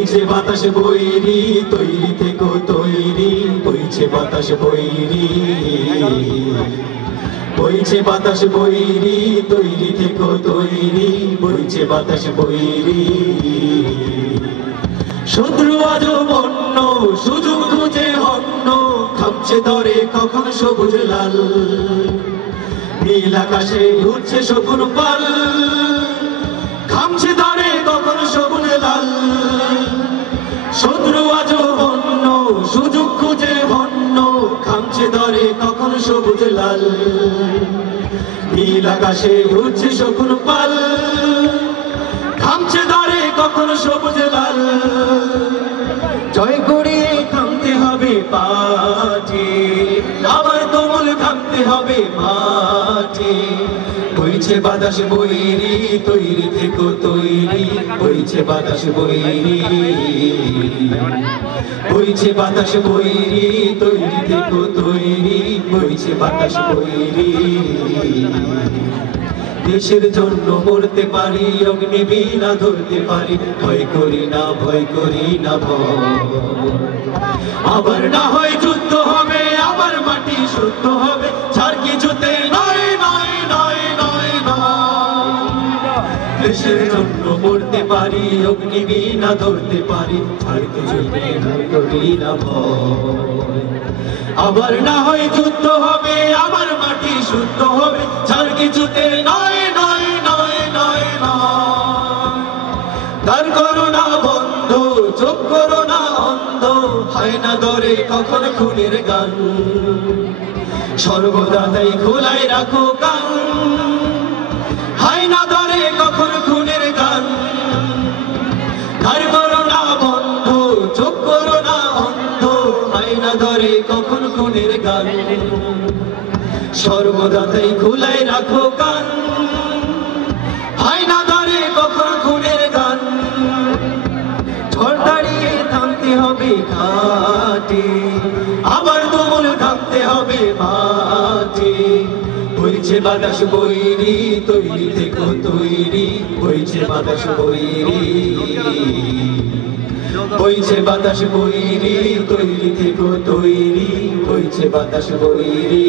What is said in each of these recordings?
বইছে বাতাস বৈরি তৈরি থেকো তৈরি বইছে বাতাস বৈরি বইছে বাতাস বৈরি তৈরি থেকো তৈরি বইছে বাতাস বৈরি শত্রু আজ বন্য সুযোগ খুঁজে হন্য খামছে ধরে কখন সবুজ লাল নীল আকাশে উঠছে শকুন পাল খামছে ধরে কখন সবুজ লাল শত্রু আজ বন্য সুযোগ খুঁজে হন্য খামছে ধরে কখন সবুজ লাল নীল আকাশে উঠছে শকুন পাল খামছে ধরে কখন সবুজ লাল জয় করে থামতে হবে পাঠে আবার তুমুল থামতে হবে মাঠে বইছে বাতাস বৈরি তৈরি থেকো তৈরি বইছে বাতাস বৈরি বইছে বাতাস বৈরি তৈরি থেকো তৈরি বইছে বাতাস বৈরি দেশের জন্য মরতে পারি অগ্নিবীণা ধরতে পারি ভয় করি না ভয় করি না ভয় আবার না হয় যুদ্ধ হবে আবার মাটি শুদ্ধ হবে ছাড় কিছুতে নয় নয় নয় নয় নয় দেশের জন্য মরতে পারি অগ্নিবীণা ধরতে পারি ছাড় কিছুতে ভয় করি না ভয় আবার না হয় যুদ্ধ হবে আবার মাটি শুদ্ধ হবে ছাড় কিছুতে নয় নয় নয় নয় নয় তার করোনা বন্ধ চোখ করোনা অন্ধ হয় না ধরে কখন খুনের গান সর্বদা তাই খোলাই রাখো কান হয় না ধরে কখন খুনের গান তার করোনা বন্ধ চোখ করোনা অন্ধ হয় না ধরে কখন খুনের গান সর্বদা তাই খোলাই রাখো কান হয় না ধরে কখন খুনের গান ঝড় দাঁড়িয়ে থামতে হবে ঘাটে আবার তুমুল থামতে হবে মাঠে বইছে বাতাস বৈরি তৈরি থেকো তৈরি বইছে বাতাস বৈরি বইছে বাতাস বৈরি তৈরি থেকো তৈরি বইছে বাতাস বৈরি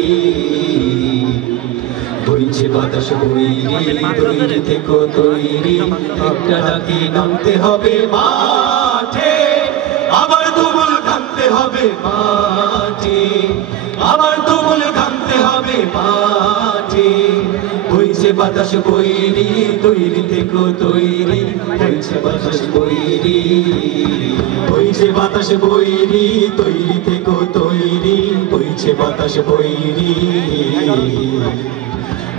বইছে বাতাস বৈরি তৈরি থেকো তৈরি একটা ডাকে নামতে হবে মাঠে আবার তুমুল থামতে হবে মাঠে আবার তুমুল থামতে হবে মাঠে বইছে বাতাস বৈরি তৈরি থেকো তৈরি বইছে বাতাস বৈরি বইছে বাতাস বৈরি তৈরি থেকো তৈরি বইছে বাতাস বৈরি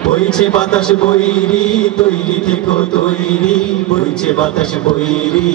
বইছে বাতাস বৈরি তৈরি থেকো তৈরি বইছে বাতাস বৈরি